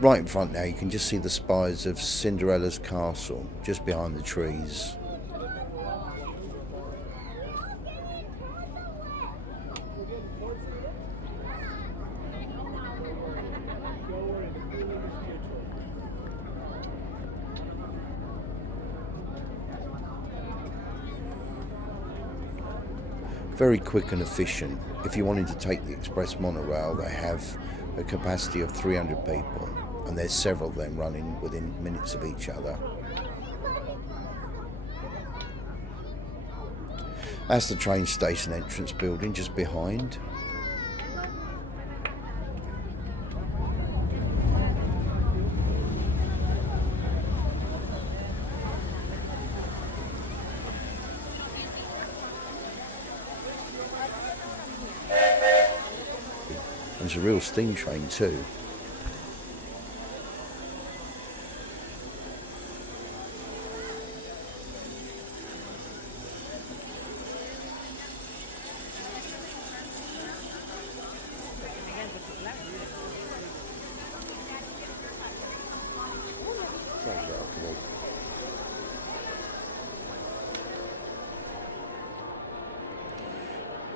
Right in front now you can just see the spires of Cinderella's castle just behind the trees. Very quick and efficient. If you wanted to take the express monorail, they have a capacity of 300 people, and there's several of them running within minutes of each other. That's the train station entrance building just behind. There's a real steam train too.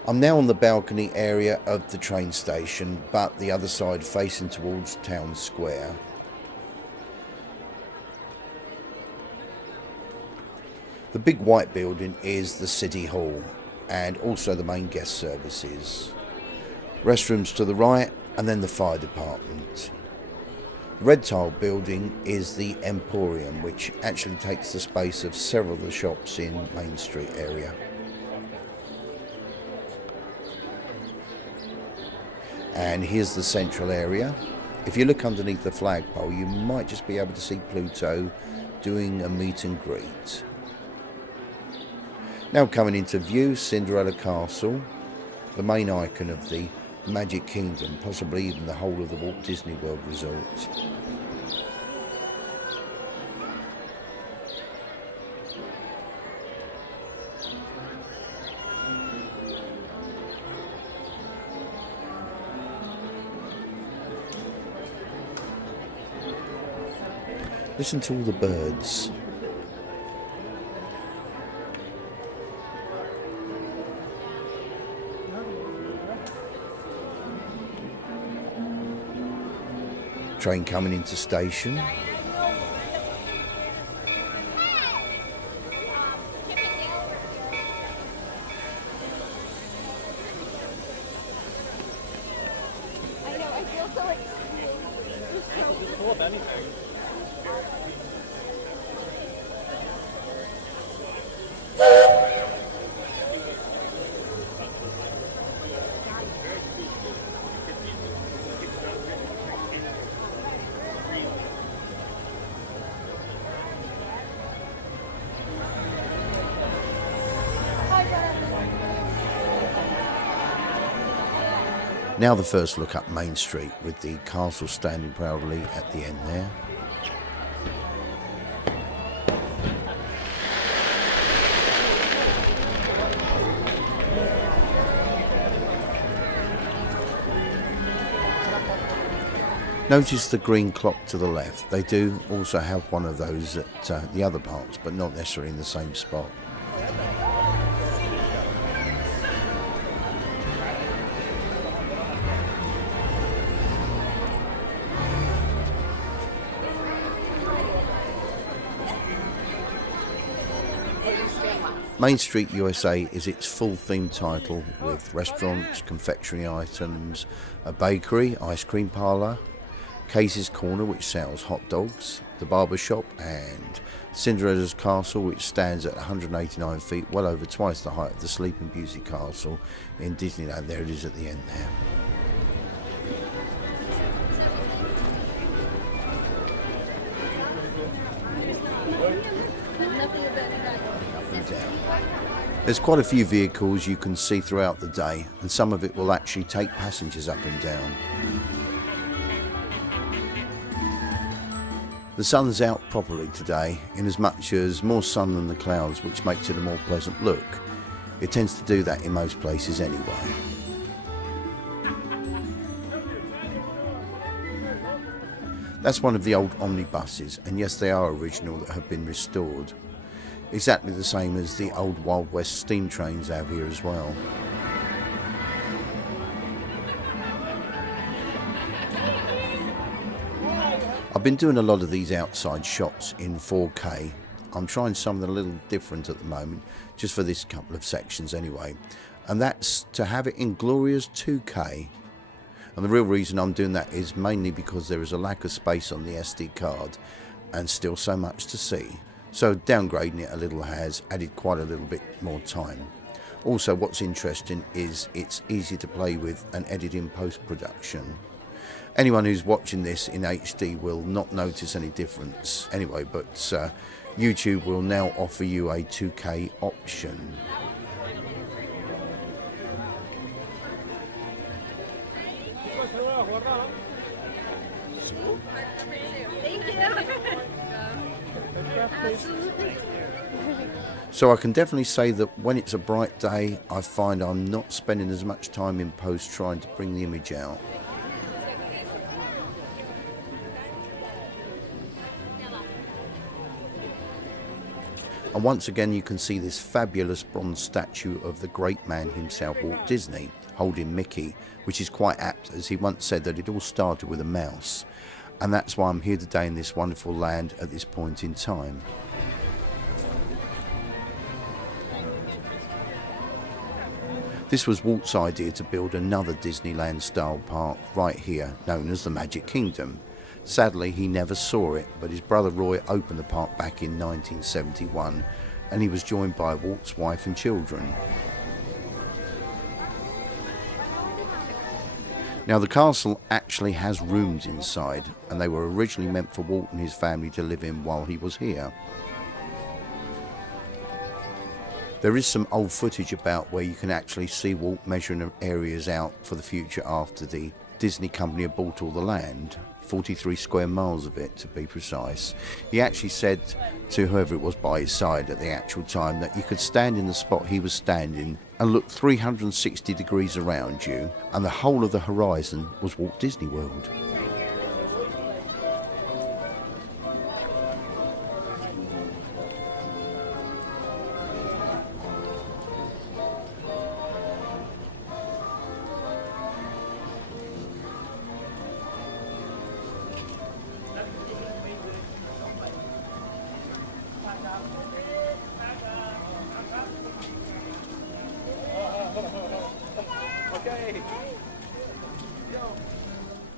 I'm now on the balcony area of the train station, but the other side facing towards Town Square. The big white building is the City Hall and also the main guest services. Restrooms to the right and then the fire department. The red tile building is the Emporium, which actually takes the space of several of the shops in Main Street area. And here's the central area. If you look underneath the flagpole, you might just be able to see Pluto doing a meet and greet. Now coming into view, Cinderella Castle, the main icon of the Magic Kingdom, possibly even the whole of the Walt Disney World Resort. Listen to all the birds. Train coming into station. Now the first look up Main Street with the castle standing proudly at the end there. Notice the green clock to the left. They do also have one of those at the other parks, but not necessarily in the same spot. Main Street USA is its full theme title, with restaurants, confectionery items, a bakery, ice cream parlour, Casey's Corner, which sells hot dogs, the barber shop, and Cinderella's Castle, which stands at 189 feet, well over twice the height of the Sleeping Beauty Castle in Disneyland. There it is at the end there. There's quite a few vehicles you can see throughout the day, and some of it will actually take passengers up and down. The sun's out properly today, in as much as more sun than the clouds, which makes it a more pleasant look. It tends to do that in most places anyway. That's one of the old omnibuses, and yes, they are original, that have been restored. Exactly the same as the old Wild West steam trains have here as well. I've been doing a lot of these outside shots in 4K. I'm trying something a little different at the moment, just for this couple of sections anyway, and that's to have it in glorious 2K. And the real reason I'm doing that is mainly because there is a lack of space on the SD card and still so much to see. So downgrading it a little has added quite a little bit more time. Also, what's interesting is it's easy to play with and edit in post-production. Anyone who's watching this in HD will not notice any difference anyway, but YouTube will now offer you a 2K option. So I can definitely say that when it's a bright day, I find I'm not spending as much time in post trying to bring the image out. And once again you can see this fabulous bronze statue of the great man himself, Walt Disney, holding Mickey, which is quite apt, as he once said that it all started with a mouse. And that's why I'm here today in this wonderful land at this point in time. This was Walt's idea to build another Disneyland style park right here, known as the Magic Kingdom. Sadly, he never saw it, but his brother Roy opened the park back in 1971, and he was joined by Walt's wife and children. Now, the castle actually has rooms inside, and they were originally meant for Walt and his family to live in while he was here. There is some old footage about where you can actually see Walt measuring areas out for the future after the Disney company had bought all the land. 43 square miles of it, to be precise. He actually said to whoever it was by his side at the actual time that you could stand in the spot he was standing and look 360 degrees around you, and the whole of the horizon was Walt Disney World.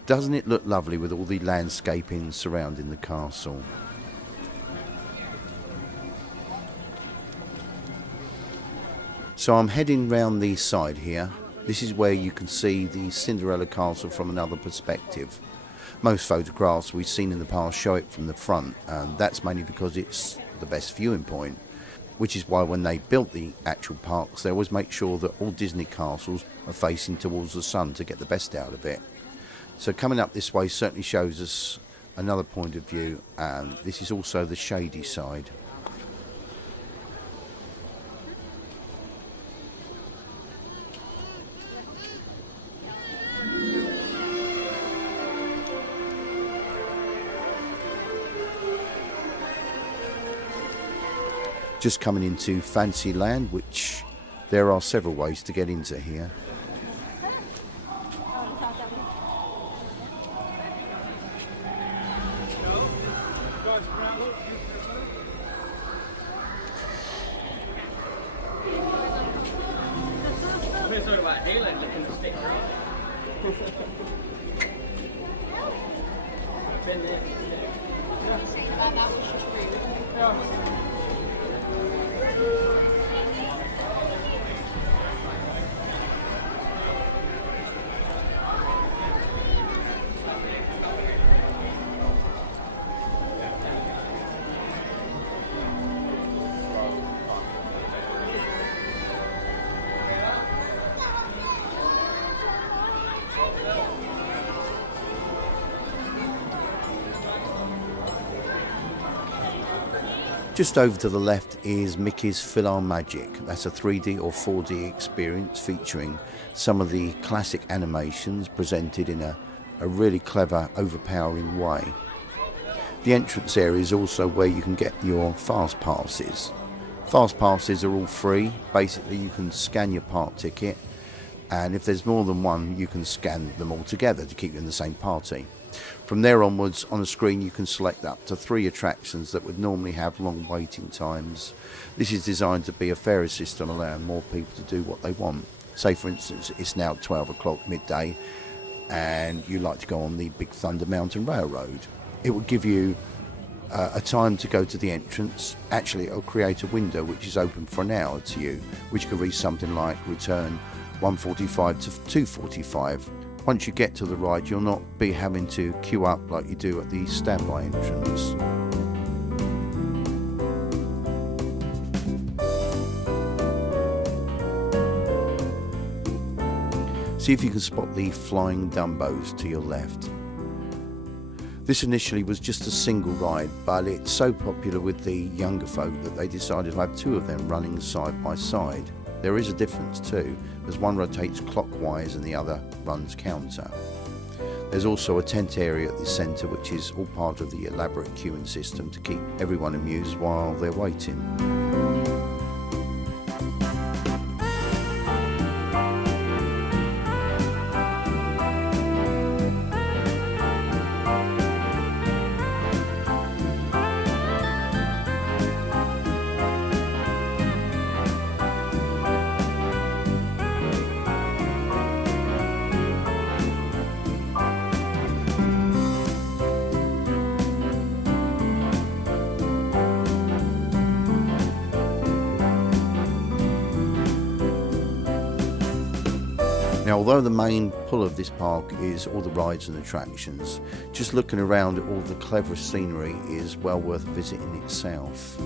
Doesn't it look lovely with all the landscaping surrounding the castle? So I'm heading round the side here. This is where you can see the Cinderella Castle from another perspective. Most photographs we've seen in the past show it from the front, and that's mainly because it's the best viewing point, which is why when they built the actual parks they always make sure that all Disney castles are facing towards the sun to get the best out of it. So coming up this way certainly shows us another point of view, and this is also the shady side. Just coming into Fantasyland, which there are several ways to get into here. Just over to the left is Mickey's PhilharMagic. That's a 3D or 4D experience featuring some of the classic animations presented in a really clever, overpowering way. The entrance area is also where you can get your fast passes. Fast passes are all free. Basically, you can scan your park ticket, and if there's more than one, you can scan them all together to keep you in the same party. From there onwards, on a screen you can select up to 3 attractions that would normally have long waiting times. This is designed to be a fairer system, allowing more people to do what they want. Say for instance, it's now 12 o'clock midday and you like to go on the Big Thunder Mountain Railroad. It will give you a time to go to the entrance. Actually, it'll create a window which is open for an hour to you, which could read something like return 1:45 to 2:45. Once you get to the ride, you'll not be having to queue up like you do at the standby entrance. See if you can spot the flying Dumbos to your left. This initially was just a single ride, but it's so popular with the younger folk that they decided to have 2 of them running side by side. There is a difference too, as one rotates clockwise and the other runs counter. There's also a tent area at the centre, which is all part of the elaborate queuing system to keep everyone amused while they're waiting. Now, although the main pull of this park is all the rides and attractions, just looking around at all the clever scenery is well worth visiting itself.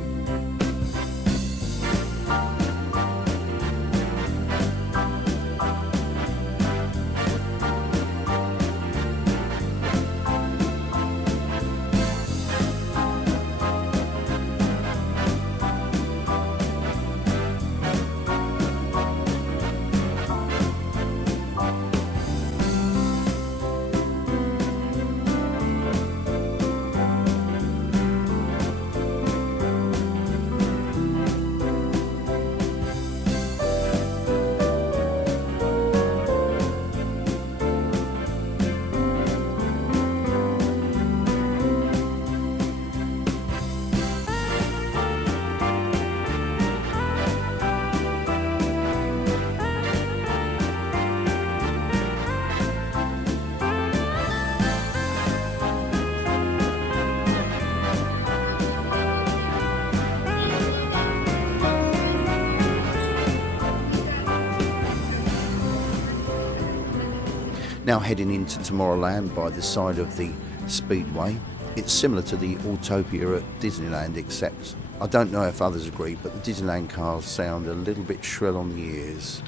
Now heading into Tomorrowland by the side of the Speedway. It's similar to the Autopia at Disneyland, except I don't know if others agree, but the Disneyland cars sound a little bit shrill on the ears.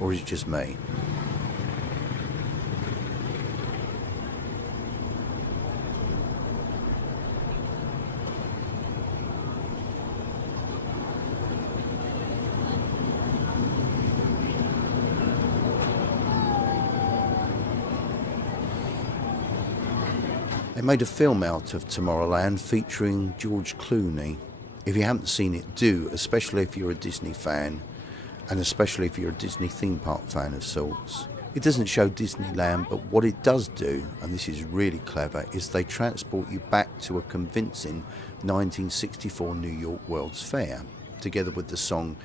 Or is it just me? They made a film out of Tomorrowland featuring George Clooney. If you haven't seen it, do, especially if you're a Disney fan, and especially if you're a Disney theme park fan of sorts. It doesn't show Disneyland, but what it does do, and this is really clever, is they transport you back to a convincing 1964 New York World's Fair, together with the song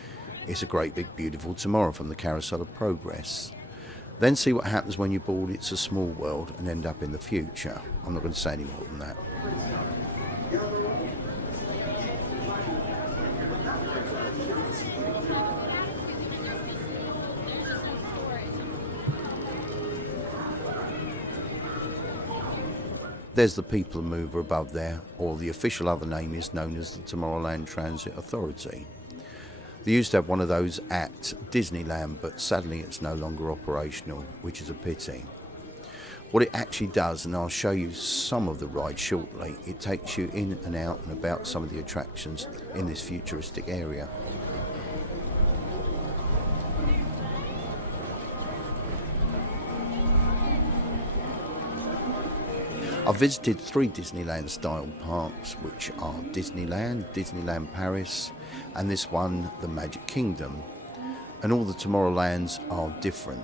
It's a Great Big Beautiful Tomorrow from the Carousel of Progress. Then see what happens when you board It's a Small World and end up in the future. I'm not going to say any more than that. There's the People Mover above there, or the official other name is known as the Tomorrowland Transit Authority. They used to have one of those at Disneyland, but sadly it's no longer operational, which is a pity. What it actually does, and I'll show you some of the rides shortly, it takes you in and out and about some of the attractions in this futuristic area. I've visited 3 Disneyland style parks, which are Disneyland, Disneyland Paris, and this one, the Magic Kingdom. And all the Tomorrowlands are different.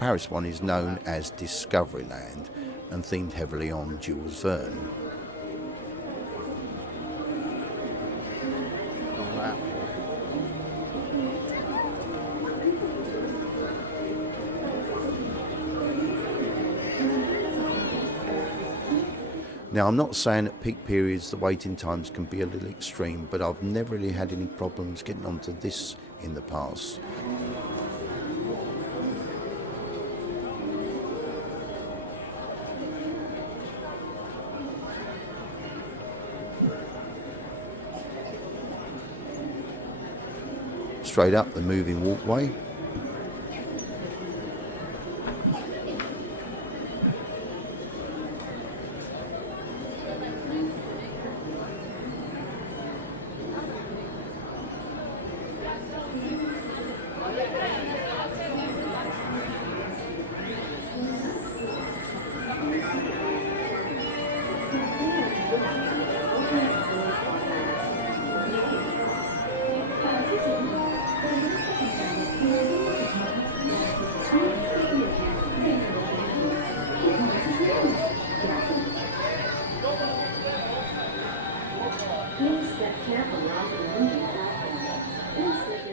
Paris one is known as Discoveryland and themed heavily on Jules Verne. Now, I'm not saying at peak periods the waiting times can be a little extreme, but I've never really had any problems getting onto this in the past. Straight up the moving walkway.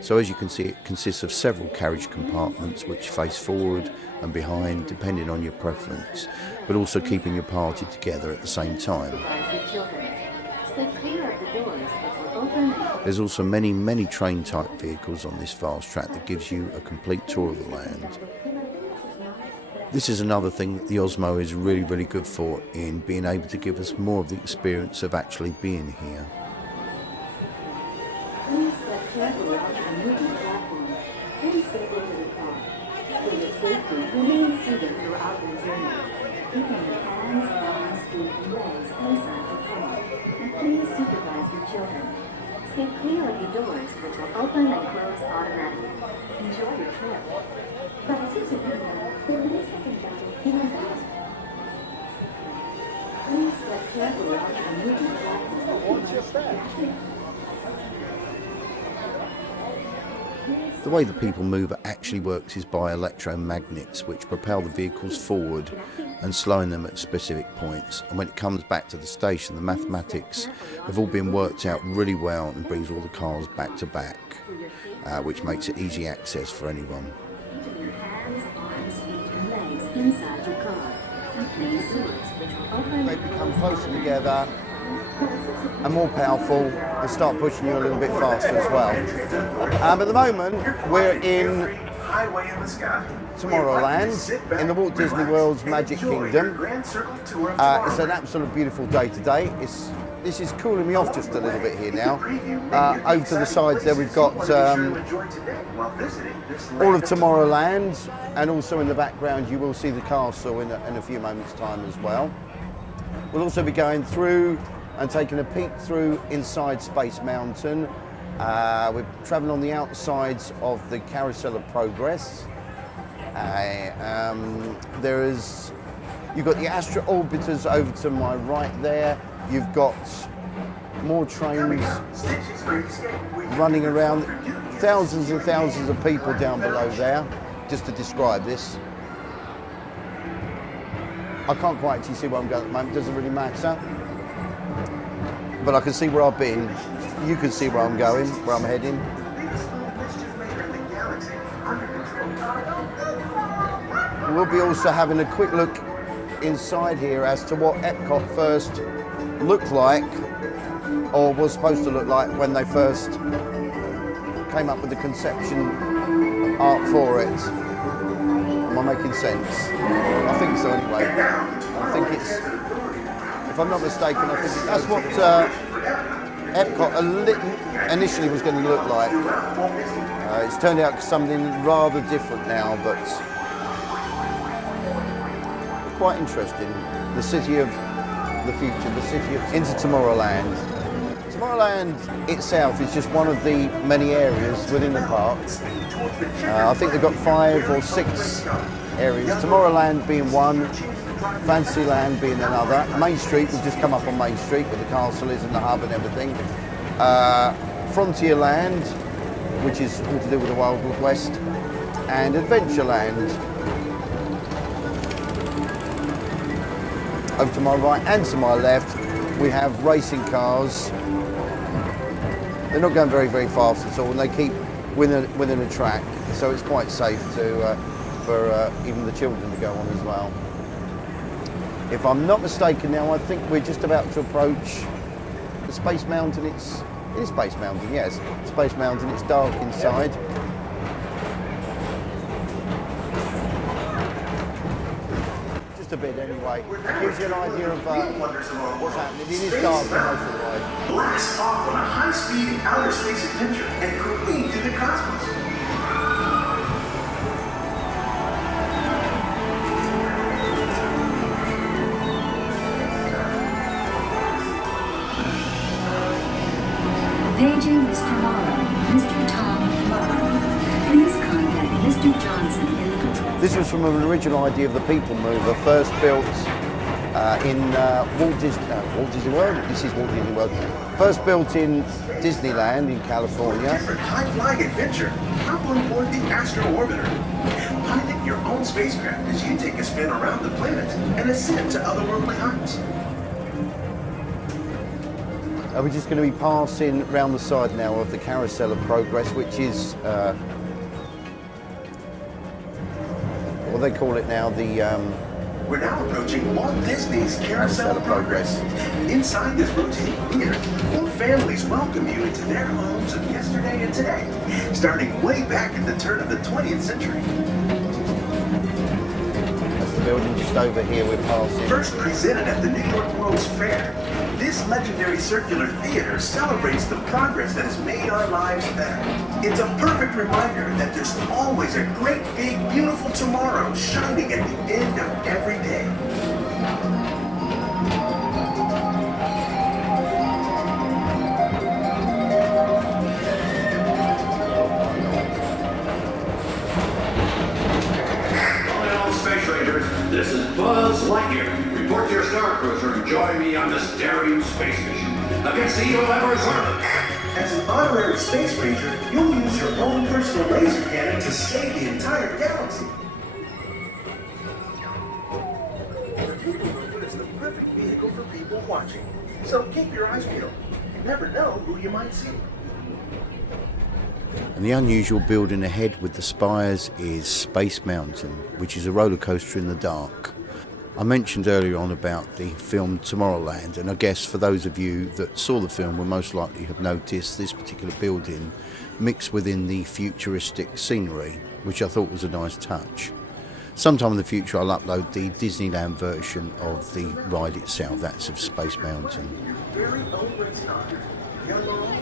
So as you can see, it consists of several carriage compartments which face forward and behind depending on your preference, but also keeping your party together at the same time. There's also many train type vehicles on this vast track that gives you a complete tour of the land. This is another thing that the Osmo is really good for, in being able to give us more of the experience of actually being here. Carefully onto the moving platform and step into the car. For your safety, remain seated throughout your journey, keeping your hands, arms, feet, and legs inside the car. And please supervise your children. Stay clear of the doors, which will open and close automatically. Enjoy your trip. Please step carefully onto the moving platform. What's your step? The way the people mover actually works is by electromagnets, which propel the vehicles forward and slowing them at specific points. And when it comes back to the station, the mathematics have all been worked out really well and brings all the cars back to back, which makes it easy access for anyone. They become closer together and more powerful, they start pushing you a little bit faster as well. At the moment, we're in Tomorrowland, in the Walt Disney World's Magic Kingdom. It's an absolute beautiful day today. This is cooling me off just a little bit here now. Over to the sides there we've got all of Tomorrowland, and also in the background you will see the castle in a few moments' time as well. We'll also be going through and taking a peek through inside Space Mountain. We're travelling on the outsides of the Carousel of Progress. You've got the Astro Orbiters over to my right there. You've got more trains running around. Thousands and thousands of people down below there, just to describe this. I can't quite actually see where I'm going at the moment, it doesn't really matter. But I can see where I've been. You can see where I'm going, where I'm heading. We'll be also having a quick look inside here as to what Epcot first looked like, or was supposed to look like when they first came up with the conception art for it. Am I making sense? I think so anyway. I think it's, if I'm not mistaken, I think that's what Epcot initially was going to look like. It's turned out something rather different now, but quite interesting. The city of the future, the city of into Tomorrowland. Tomorrowland itself is just one of the many areas within the park. I think they've got 5 or 6 areas, Tomorrowland being one, Fantasyland being another. Main Street, we've just come up on Main Street where the castle is and the hub and everything. Frontierland, which is all to do with the Wild West, and Adventureland. Over to my right and to my left, we have racing cars. They're not going very, very fast at all, and they keep within a track, so it's quite safe for even the children to go on as well. If I'm not mistaken now, I think we're just about to approach the Space Mountain. It is Space Mountain, yes. Space Mountain, it's dark inside. Just a bit anyway. It gives you an idea of what's happening. It is dark for most of the way. Blast off on a high-speed outer space adventure and careen through the cosmos. Paging Mr. Morrow, Mr. Tom Morrow. Please contact Mr. Johnson in the control. This was from an original idea of the People Mover, first built in Walt Disney World. This is Walt Disney World. First built in Disneyland in California. Different high-flying adventure. Hop on board the Astro Orbiter. Pilot your own spacecraft as you take a spin around the planet and ascend to otherworldly heights. We're just going to be passing round the side now of the Carousel of Progress, which is what they call it now, We're now approaching Walt Disney's Carousel of Progress. Inside this rotating theater, full families welcome you into their homes of yesterday and today, starting way back at the turn of the 20th century. that's the building just over here we're passing. First presented at the New York World's Fair, this legendary circular theater celebrates the progress that has made our lives better. It's a perfect reminder that there's always a great, big, beautiful tomorrow shining at the end of every day. Well, Space Rangers, this is Buzz Lightyear. Report to your Star Cruiser and join me on this daring space mission against the evil Emperor's army. As an honorary Space Ranger, you'll use your own personal laser cannon to save the entire galaxy. The People Mover is the perfect vehicle for people watching, so keep your eyes peeled. You never know who you might see. And the unusual building ahead with the spires is Space Mountain, which is a roller coaster in the dark. I mentioned earlier on about the film Tomorrowland, and I guess for those of you that saw the film will most likely have noticed this particular building mixed within the futuristic scenery, which I thought was a nice touch. Sometime in the future I'll upload the Disneyland version of the ride itself, that's of Space Mountain. Your very own race car. Yellow.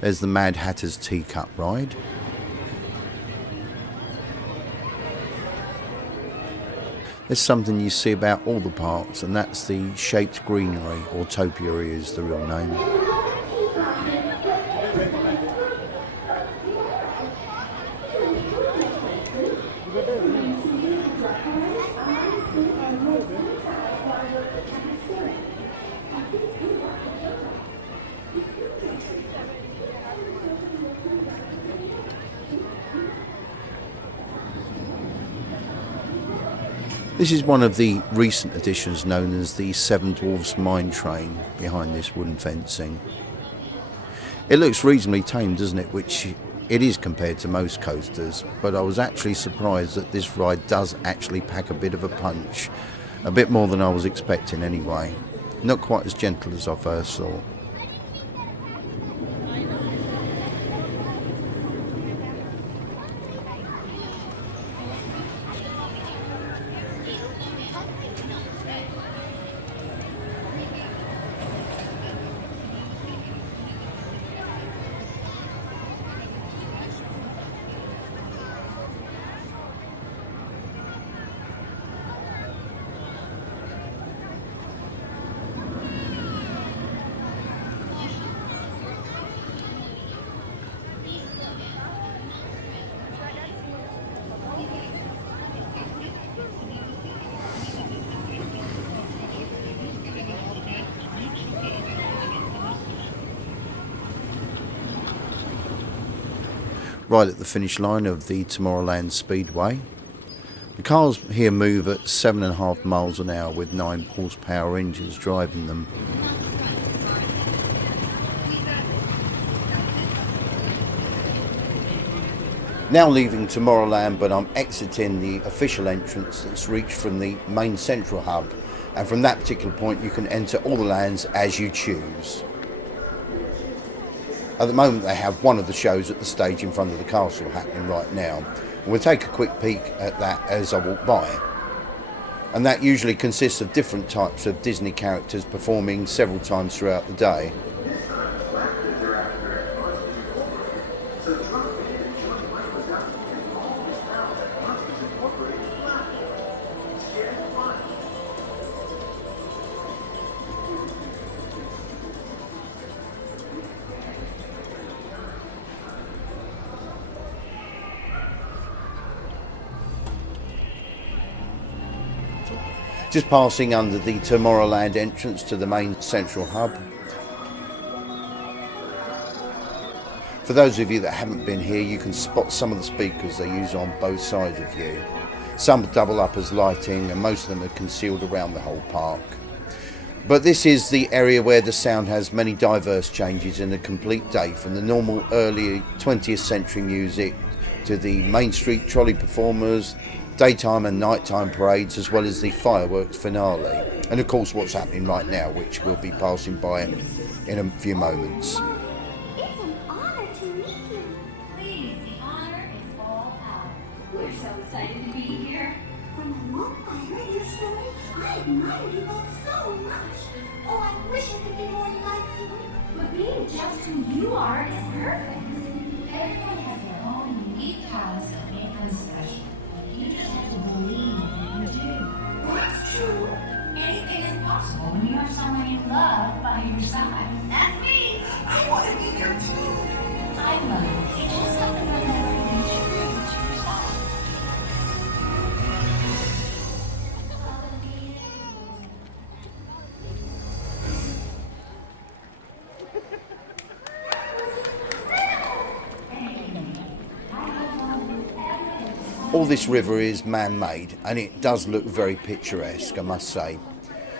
There's the Mad Hatter's Teacup ride. There's something you see about all the parks, and that's the Shaped Greenery, or Topiary is the real name. This is one of the recent additions known as the Seven Dwarfs Mine Train behind this wooden fencing. It looks reasonably tame, doesn't it, which it is compared to most coasters, but I was actually surprised that this ride does actually pack a bit of a punch, a bit more than I was expecting anyway. Not quite as gentle as I first thought. right at the finish line of the Tomorrowland Speedway. The cars here move at 7.5 miles an hour with 9 horsepower engines driving them. Now leaving Tomorrowland, but I'm exiting the official entrance that's reached from the main central hub, and from that particular point you can enter all the lands as you choose. At the moment they have one of the shows at the stage in front of the castle happening right now, and we'll take a quick peek at that as I walk by. And that usually consists of different types of Disney characters performing several times throughout the day. Just passing under the Tomorrowland entrance to the main central hub. For those of you that haven't been here, you can spot some of the speakers they use on both sides of you. Some double up as lighting, and most of them are concealed around the whole park. But this is the area where the sound has many diverse changes in a complete day, from the normal early 20th century music to the Main Street trolley performers, daytime and nighttime parades, as well as the fireworks finale, and of course what's happening right now, which we'll be passing by in a few moments. It's an honor to meet you. Please, the honor is all ours. We're so excited to be here. When I heard your story, I admired you both so much. Oh, I wish I could be more like you. But being just who you are is perfect. Everyone has their own unique talents that make them special. You just have to believe that you do. That's true. Anything is possible when you have someone you love by your side. That's me. I want to be here too. I love you. You just have to remember to be true to yourself. All this river is man-made, and it does look very picturesque, I must say.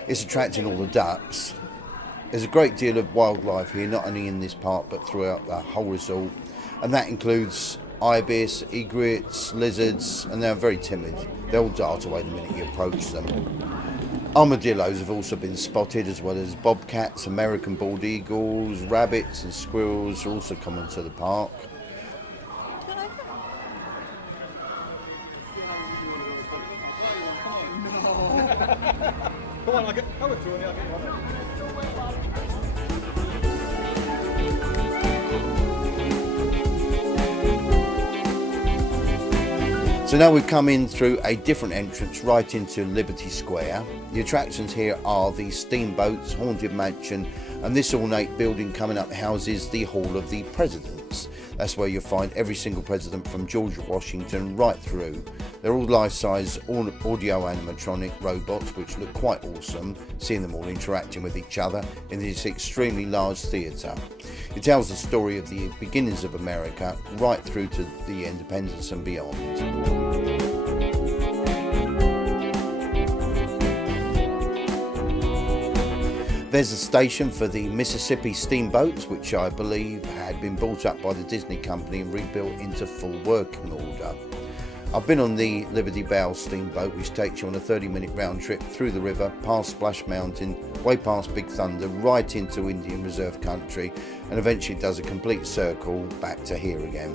It's attracting all the ducks. There's a great deal of wildlife here, not only in this park but throughout the whole resort, and that includes ibis, egrets, lizards, and they're very timid. They'll dart away the minute you approach them. Armadillos have also been spotted, as well as bobcats, American bald eagles, rabbits and squirrels are also common to the park. Come on, I'll get through and I'll get one. So now we've come in through a different entrance right into Liberty Square. The attractions here are the steamboats, Haunted Mansion, and this ornate building coming up houses the Hall of the Presidents. That's where you'll find every single president from George Washington right through. They're all life-size audio animatronic robots which look quite awesome, seeing them all interacting with each other in this extremely large theatre. It tells the story of the beginnings of America right through to the independence and beyond. There's a station for the Mississippi steamboats, which I believe had been bought up by the Disney company and rebuilt into full working order. I've been on the Liberty Belle steamboat, which takes you on a 30-minute round trip through the river, past Splash Mountain, way past Big Thunder, right into Indian Reserve country, and eventually does a complete circle back to here again.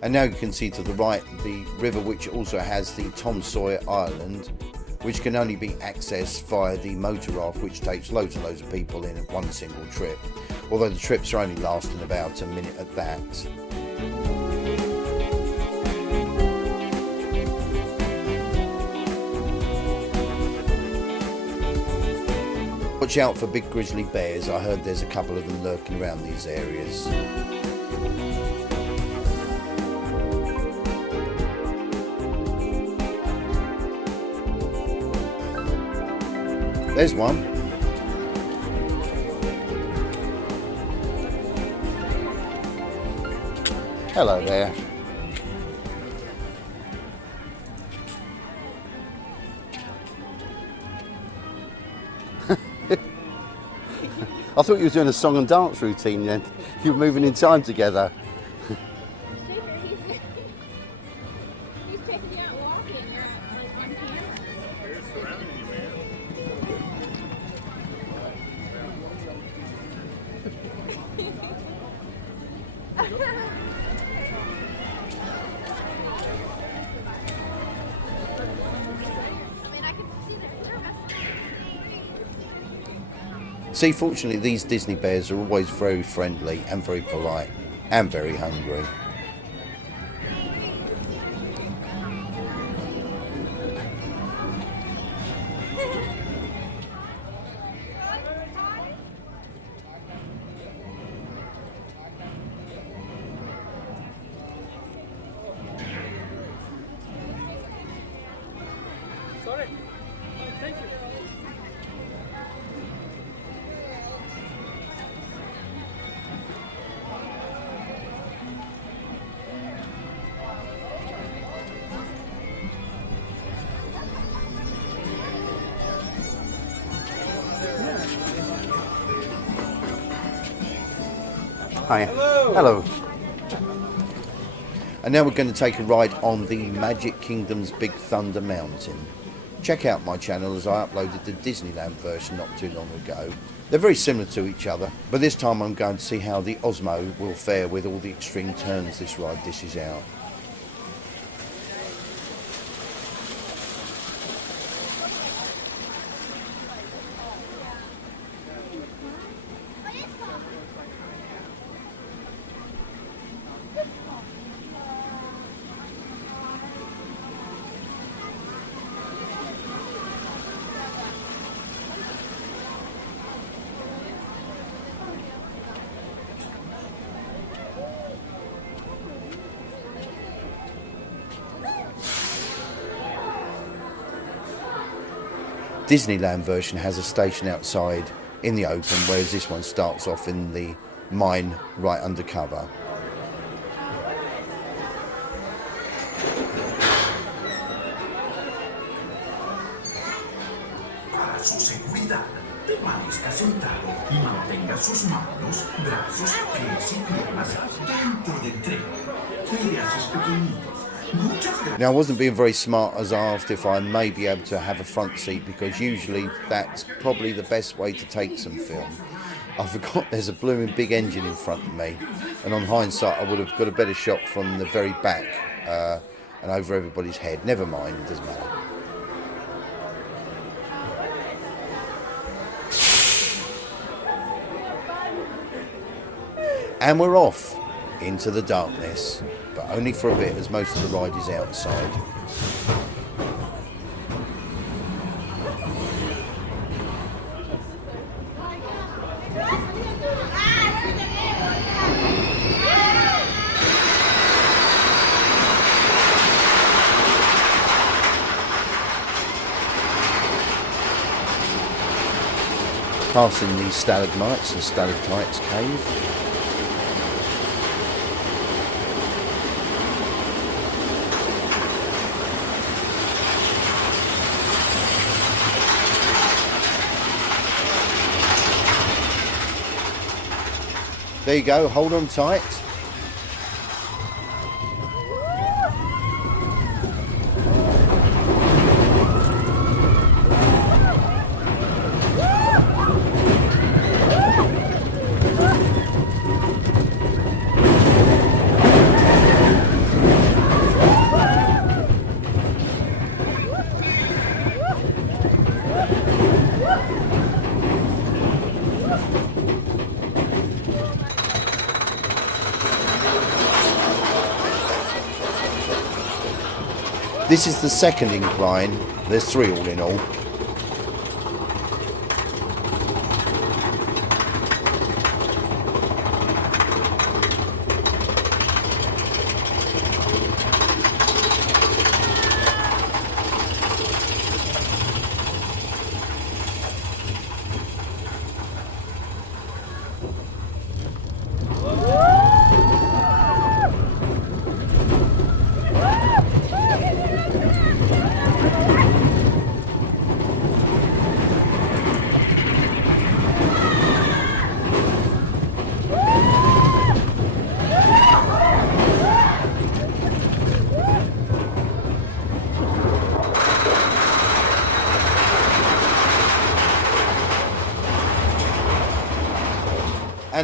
And now you can see to the right the river, which also has the Tom Sawyer Island, which can only be accessed via the motor raft, which takes loads and loads of people in at one single trip, although the trips are only lasting about a minute at that. Watch out for big grizzly bears. I heard there's a couple of them lurking around these areas. There's one. Hello there. I thought you were doing a song and dance routine then. You were moving in time together. He's taking you out walking. On camera. See, fortunately, these Disney bears are always very friendly and very polite and very hungry. Sorry. Thank you. Hi. Hello. And now we're going to take a ride on the Magic Kingdom's Big Thunder Mountain. Check out my channel as I uploaded the Disneyland version not too long ago. They're very similar to each other, but this time I'm going to see how the Osmo will fare with all the extreme turns this ride dishes out. Disneyland version has a station outside in the open, whereas this one starts off in the mine right undercover. Para su seguridad, permanezca sentado y mantenga sus manos, brazos, pies y piernas dentro del tren. Cuide a sus pequeñitos. Now, I wasn't being very smart as I asked if I may be able to have a front seat, because usually that's probably the best way to take some film. I forgot there's a blooming big engine in front of me, and on hindsight I would have got a better shot from the very back and over everybody's head. Never mind, it doesn't matter. And we're off into the darkness, but only for a bit as most of the ride is outside. Passing the stalagmites and stalactites cave. There you go, hold on tight. This is the second incline. There's 3 all in all.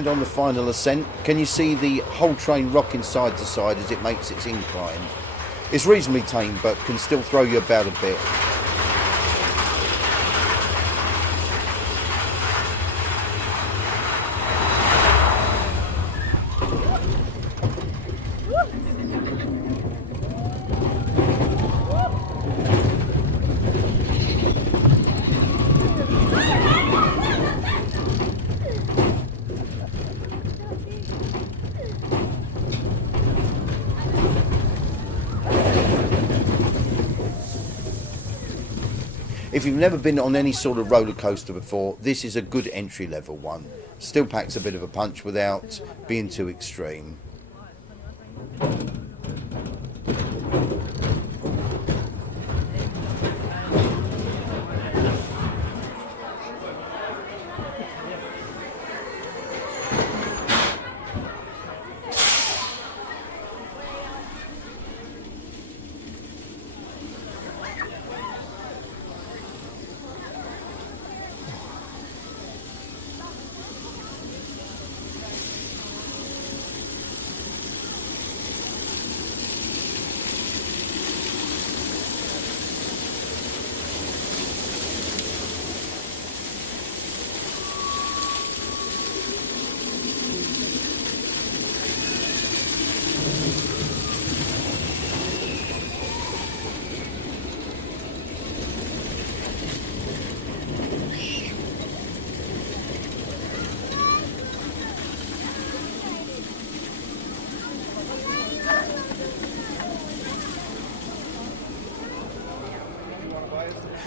and on the final ascent, can you see the whole train rocking side to side as it makes its incline? It's reasonably tame, but can still throw you about a bit. If you've never been on any sort of roller coaster before, this is a good entry level one. Still packs a bit of a punch without being too extreme.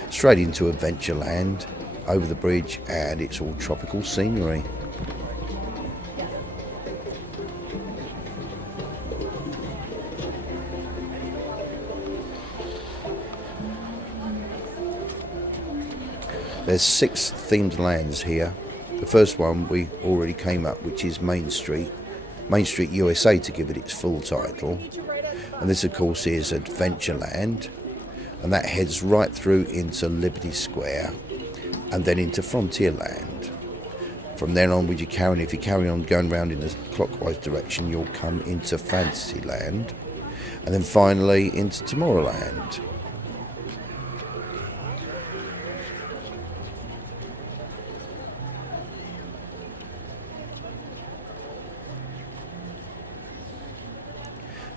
Straight into Adventureland, over the bridge, and it's all tropical scenery. There's 6 themed lands here. The first one we already came up, which is Main Street USA to give it its full title. And this of course is Adventureland. And that heads right through into Liberty Square and then into Frontierland. From then on, if you carry on going round in a clockwise direction, you'll come into Fantasyland and then finally into Tomorrowland.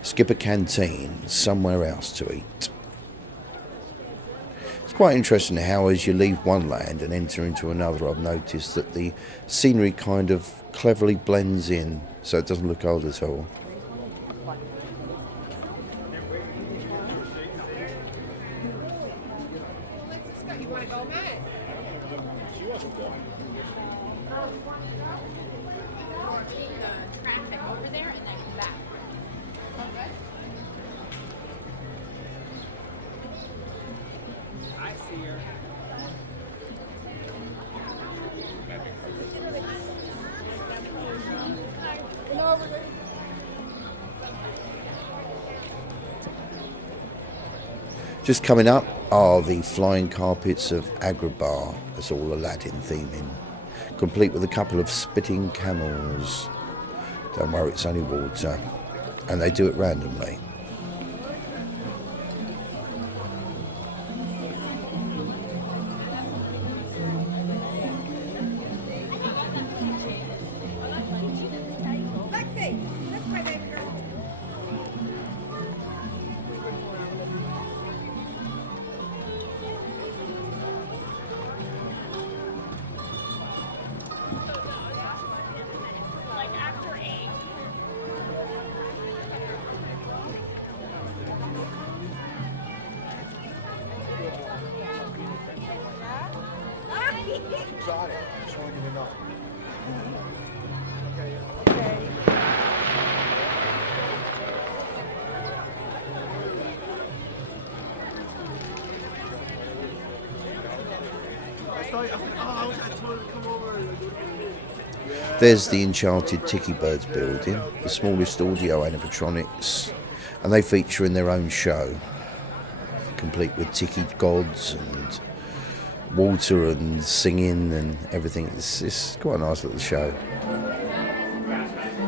Skip a canteen, somewhere else to eat. Quite interesting how as you leave one land and enter into another, I've noticed that the scenery kind of cleverly blends in so it doesn't look old at all. You want to go, Matt? Traffic over there and then come back. Okay. I see her. Just coming up are the flying carpets of Agrabah. That's all Aladdin theming, complete with a couple of spitting camels. Don't worry, it's only water, and they do it randomly. There's the enchanted Tiki Birds building, the smallest audio animatronics, and they feature in their own show, complete with tiki gods and water and singing and everything. It's quite a nice little show.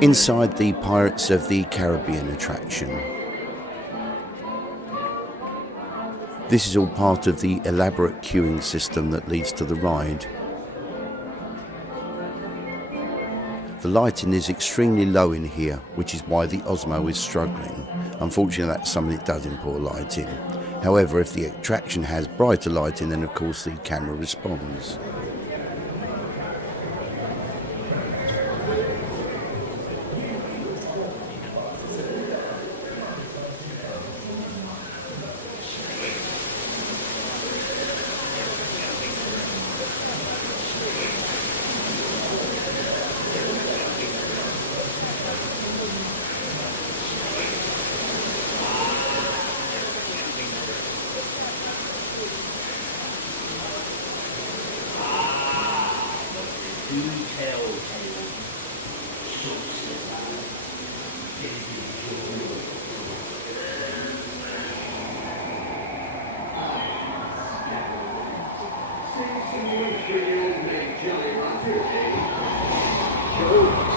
inside the Pirates of the Caribbean attraction. This is all part of the elaborate queuing system that leads to the ride. The lighting is extremely low in here, which is why the Osmo is struggling. Unfortunately, that's something it does in poor lighting. However, if the attraction has brighter lighting, then of course the camera responds.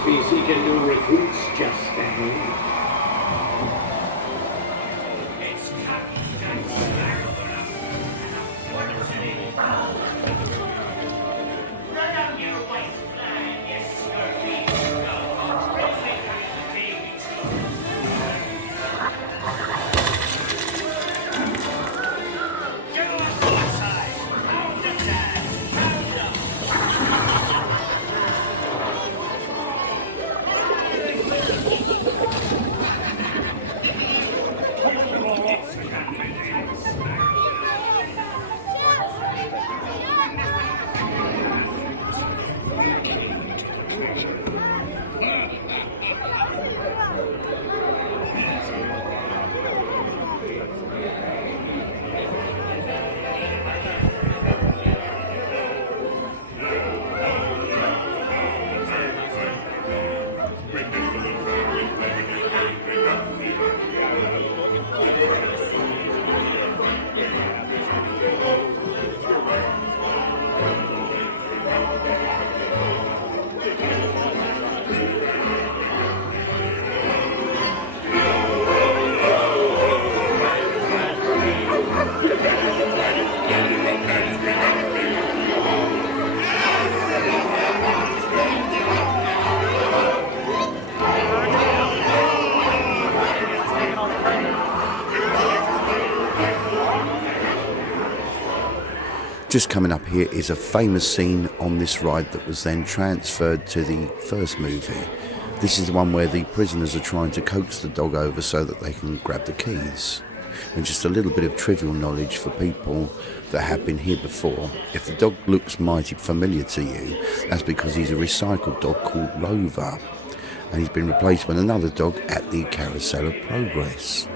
Be seeking new recruits just ahead. Just coming up here is a famous scene on this ride that was then transferred to the first movie. This is the one where the prisoners are trying to coax the dog over so that they can grab the keys. And just a little bit of trivial knowledge for people that have been here before. If the dog looks mighty familiar to you, that's because he's a recycled dog called Rover. And he's been replaced with another dog at the Carousel of Progress.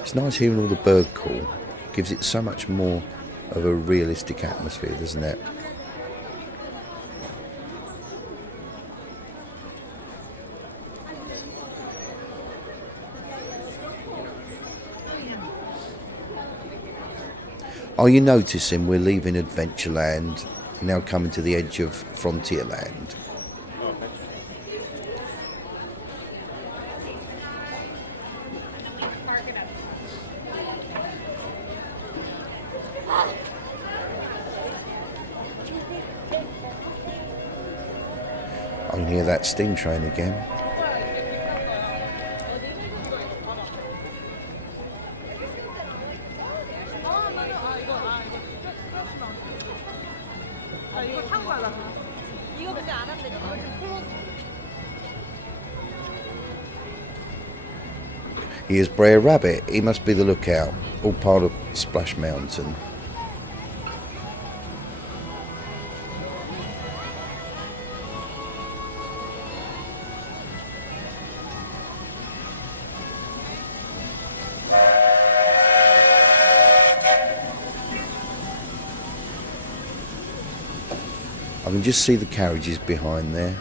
It's nice hearing all the bird call. Gives it so much more of a realistic atmosphere, doesn't it? Are you noticing we're leaving Adventureland, now coming to the edge of Frontierland? I can hear that steam train again. Here's Brer Rabbit. He must be the lookout. All part of Splash Mountain. I can just see the carriages behind there.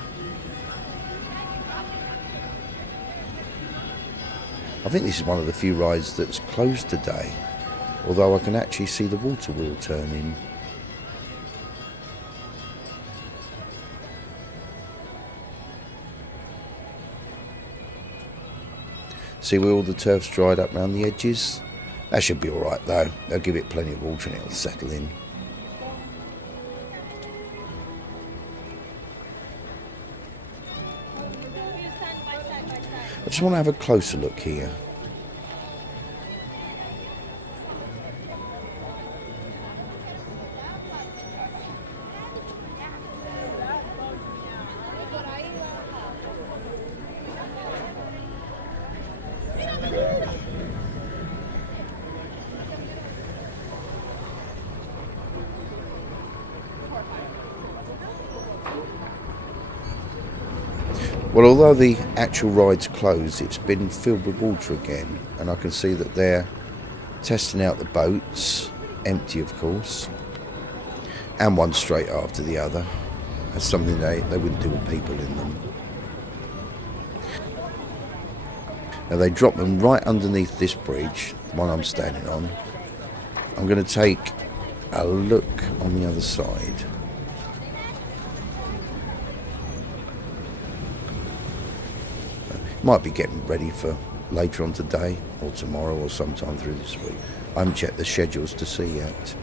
I think this is one of the few rides that's closed today, although I can actually see the water wheel turning. See where all the turf's dried up around the edges? That should be alright though. They'll give it plenty of water and it'll settle in. I just want to have a closer look here. Well, although the actual ride's closed, it's been filled with water again, and I can see that they're testing out the boats, empty of course, and one straight after the other. That's something they wouldn't do with people in them. Now they drop them right underneath this bridge, the one I'm standing on. I'm going to take a look on the other side. Might be getting ready for later on today or tomorrow or sometime through this week. I haven't checked the schedules to see yet.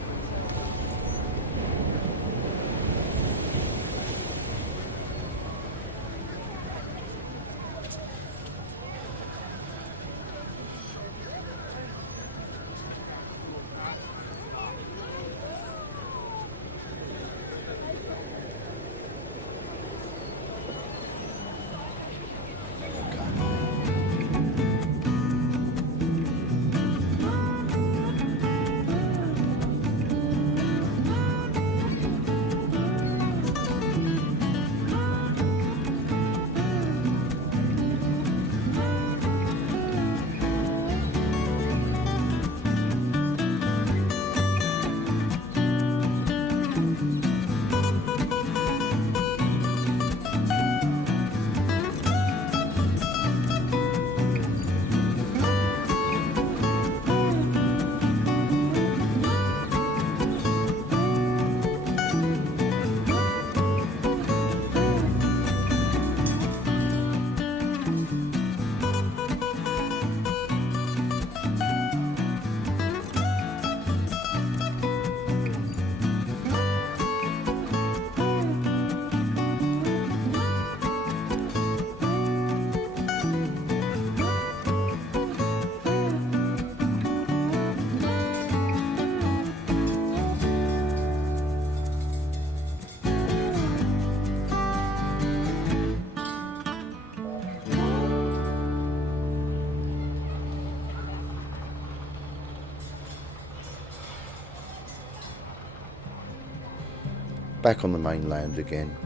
Back on the mainland again,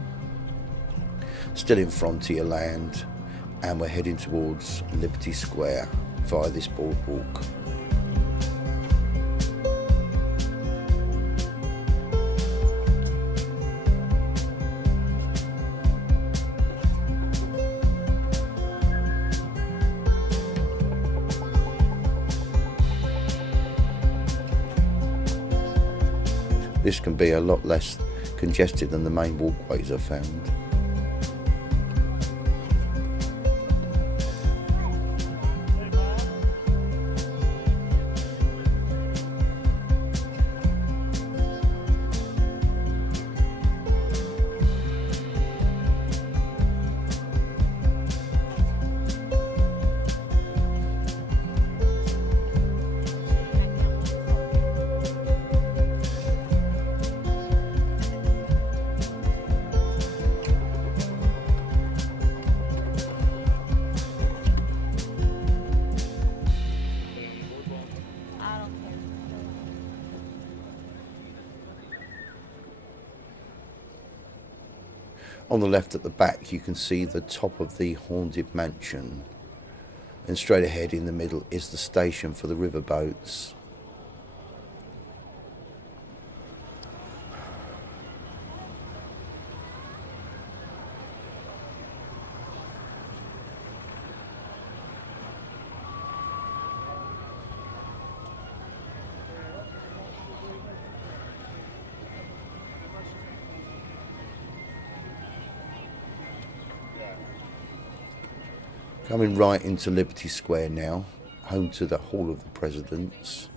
still in Frontierland, and we're heading towards Liberty Square via this boardwalk. This can be a lot less congested than the main walkways I've found. On the left at the back you can see the top of the haunted mansion, and straight ahead in the middle is the station for the riverboats. Coming right into Liberty Square now, home to the Hall of the Presidents.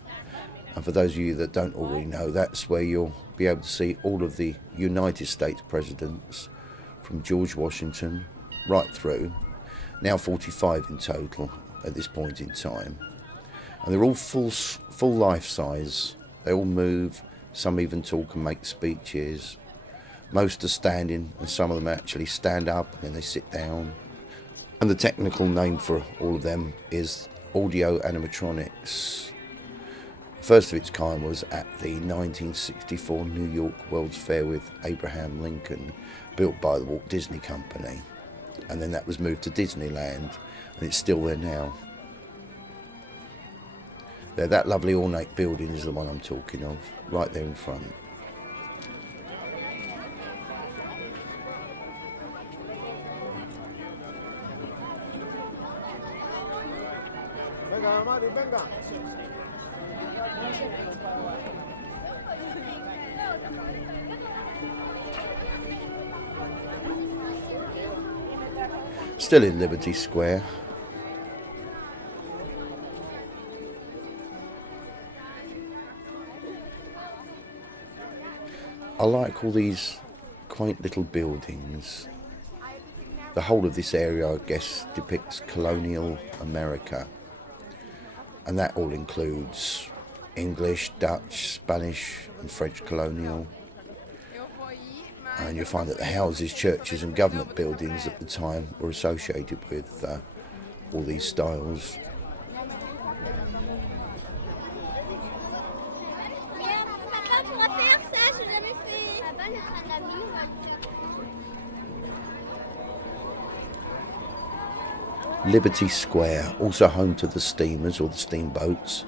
And for those of you that don't already know, that's where you'll be able to see all of the United States presidents from George Washington right through, now 45 in total at this point in time. And they're all full life size. They all move, some even talk and make speeches. Most are standing, and some of them actually stand up and then they sit down. And the technical name for all of them is audio animatronics. First of its kind was at the 1964 New York World's Fair with Abraham Lincoln, built by the Walt Disney Company. And then that was moved to Disneyland, and it's still there now. There, that lovely ornate building is the one I'm talking of, right there in front. Still in Liberty Square. I like all these quaint little buildings. The whole of this area, I guess, depicts colonial America. And that all includes English, Dutch, Spanish and French colonial. And you'll find that the houses, churches and government buildings at the time were associated with all these styles. Liberty Square, also home to the steamers or the steamboats,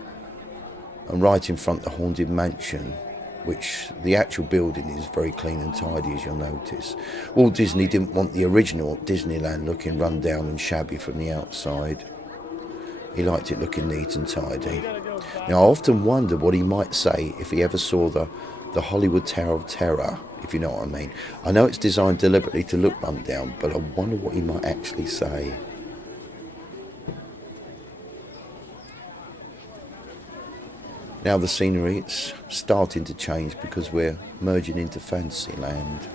and right in front the Haunted Mansion, which the actual building is very clean and tidy, as you'll notice. Walt Disney didn't want the original Disneyland looking run down and shabby from the outside. He liked it looking neat and tidy. Now I often wonder what he might say if he ever saw the Hollywood Tower of Terror, if you know what I mean. I know it's designed deliberately to look run down, but I wonder what he might actually say. Now the scenery, it's starting to change because we're merging into Fantasyland.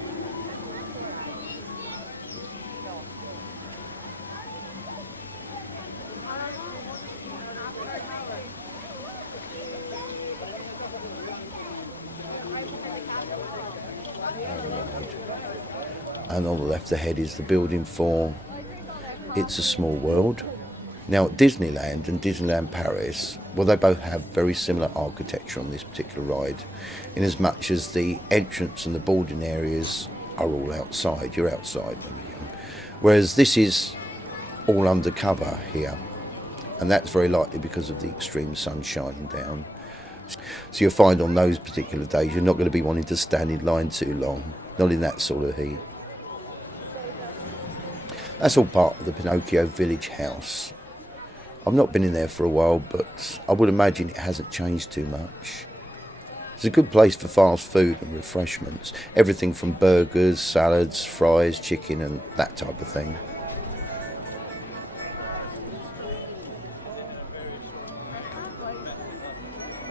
And on the left ahead is the building for It's a Small World. Now at Disneyland and Disneyland Paris, well, they both have very similar architecture on this particular ride, in as much as the entrance and the boarding areas are all outside. You're outside when you get them. Whereas this is all undercover here, and that's very likely because of the extreme sun shining down. So you'll find on those particular days you're not going to be wanting to stand in line too long, not in that sort of heat. That's all part of the Pinocchio Village House. I've not been in there for a while, but I would imagine it hasn't changed too much. It's a good place for fast food and refreshments. Everything from burgers, salads, fries, chicken and that type of thing.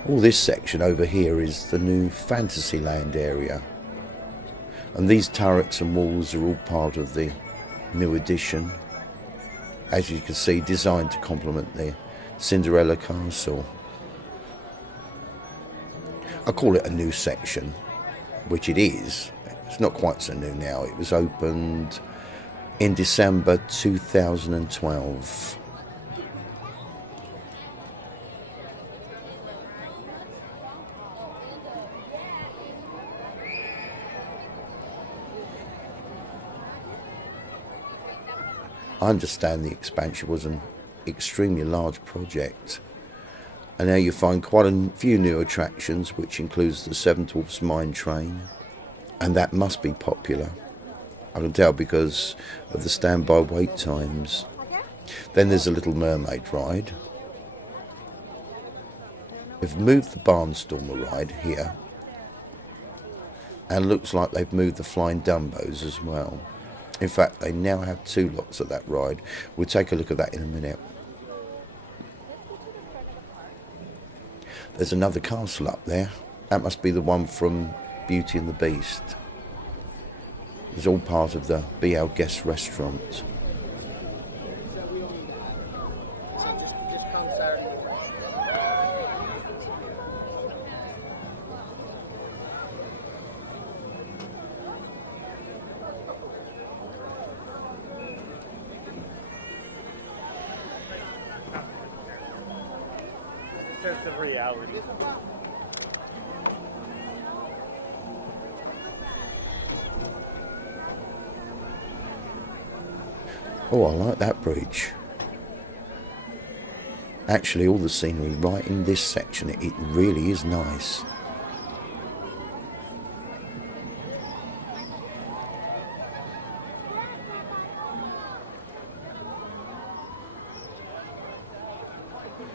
All this section over here is the new Fantasyland area. And these turrets and walls are all part of the new addition. As you can see, designed to complement the Cinderella Castle. I call it a new section, which it is. It's not quite so new now. It was opened in December 2012. I understand the expansion was an extremely large project, and now you find quite a few new attractions, which includes the Seven Dwarfs Mine Train, and that must be popular. I can tell because of the standby wait times. Then there's a Little Mermaid ride. They've moved the Barnstormer ride here, and looks like they've moved the Flying Dumbos as well. In fact, they now have 2 lots of that ride. We'll take a look at that in a minute. There's another castle up there. That must be the one from Beauty and the Beast. It's all part of the BL Guest restaurant. Sense of reality. Oh, I like that bridge. Actually, all the scenery right in this section, it really is nice.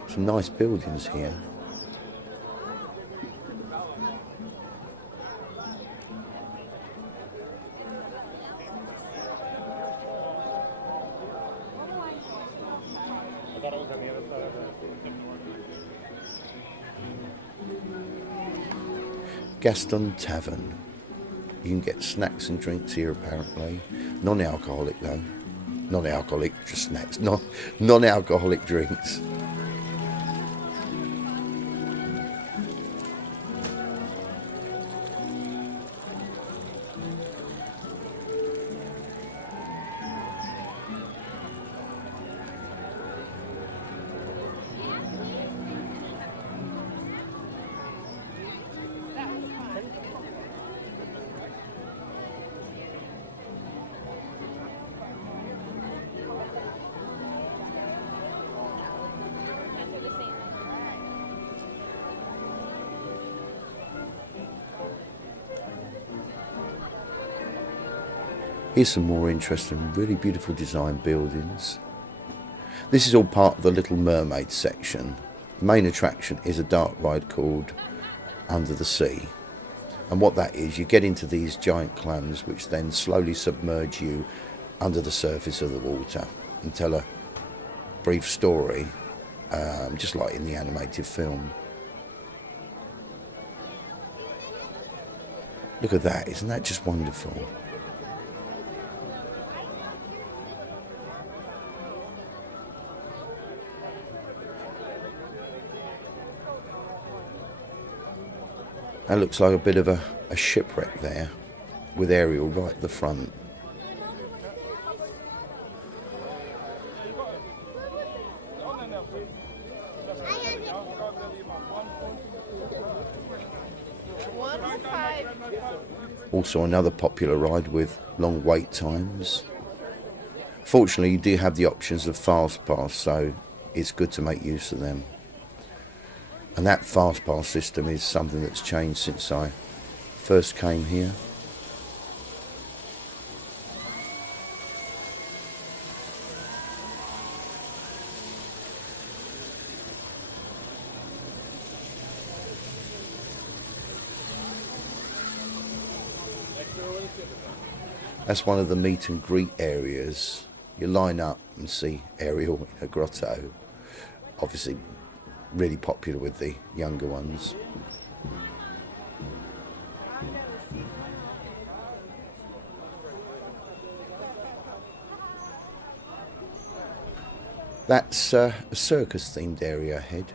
Some nice buildings here. Gaston Tavern. You can get snacks and drinks here apparently. Non-alcoholic though. Non-alcoholic, just snacks. Non-alcoholic drinks. Here's some more interesting, really beautiful design buildings. This is all part of the Little Mermaid section. The main attraction is a dark ride called Under the Sea. And what that is, you get into these giant clams which then slowly submerge you under the surface of the water and tell a brief story, just like in the animated film. Look at that, isn't that just wonderful? That looks like a bit of a shipwreck there, with Ariel right at the front. Also another popular ride with long wait times. Fortunately, you do have the options of fast pass, so it's good to make use of them. And that fast pass system is something that's changed since I first came here. That's one of the meet and greet areas. You line up and see Ariel in a grotto. Obviously really popular with the younger ones. That's a circus themed area ahead.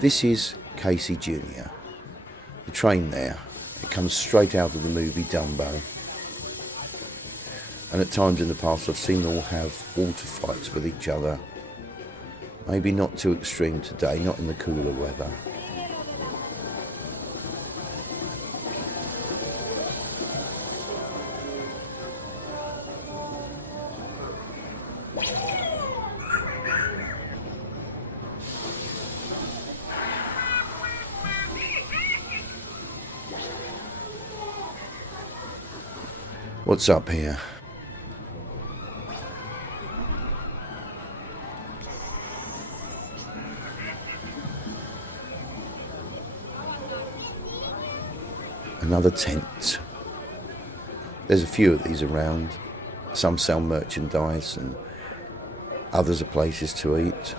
This is Casey Jr. The train there, it comes straight out of the movie Dumbo. And at times in the past I've seen them all have water fights with each other. Maybe not too extreme today, not in the cooler weather. What's up here? Another tent. There's a few of these around. Some sell merchandise and others are places to eat.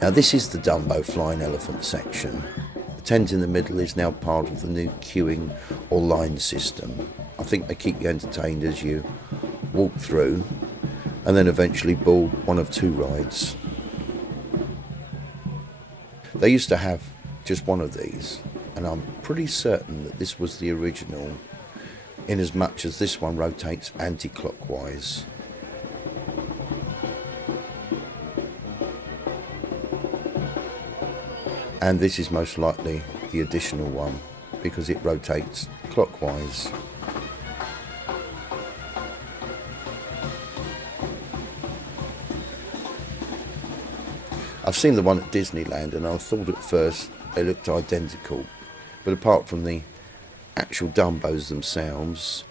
Now this is the Dumbo Flying Elephant section. The tent in the middle is now part of the new queuing or line system. I think they keep you entertained as you walk through and then eventually board one of two rides. They used to have just one of these, and I'm pretty certain that this was the original, in as much as this one rotates anti-clockwise. And this is most likely the additional one because it rotates clockwise. I've seen the one at Disneyland and I thought at first they looked identical, but apart from the actual Dumbos themselves,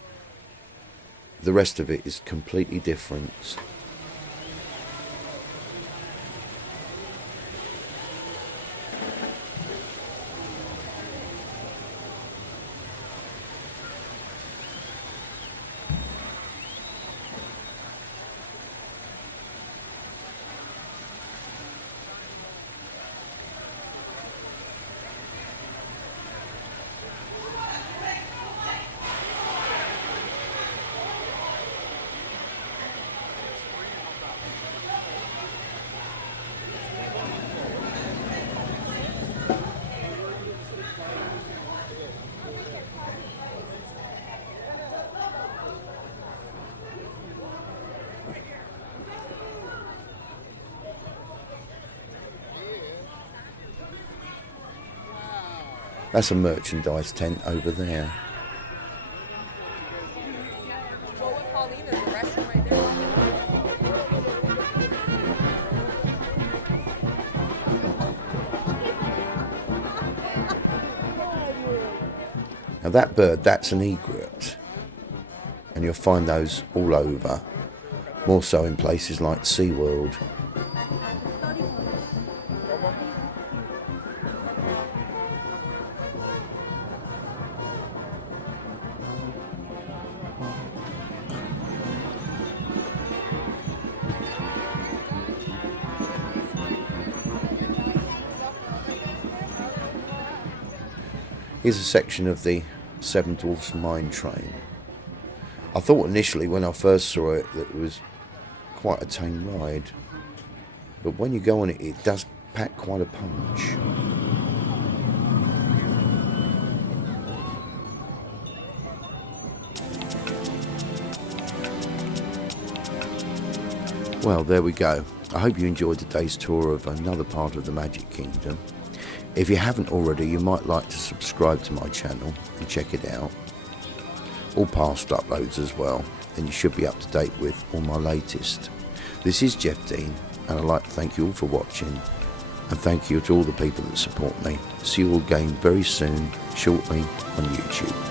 the rest of it is completely different. That's a merchandise tent over there. Well, with Pauline, there's a restroom right there. Now that bird, that's an egret. And you'll find those all over. More so in places like SeaWorld. Here's a section of the Seven Dwarfs Mine Train. I thought initially when I first saw it that it was quite a tame ride, but when you go on it, it does pack quite a punch. Well, there we go. I hope you enjoyed today's tour of another part of the Magic Kingdom. If you haven't already, you might like to subscribe to my channel and check it out. All past uploads as well, and you should be up to date with all my latest. This is Jeff Dean, and I'd like to thank you all for watching, and thank you to all the people that support me. See you all again very soon, shortly on YouTube.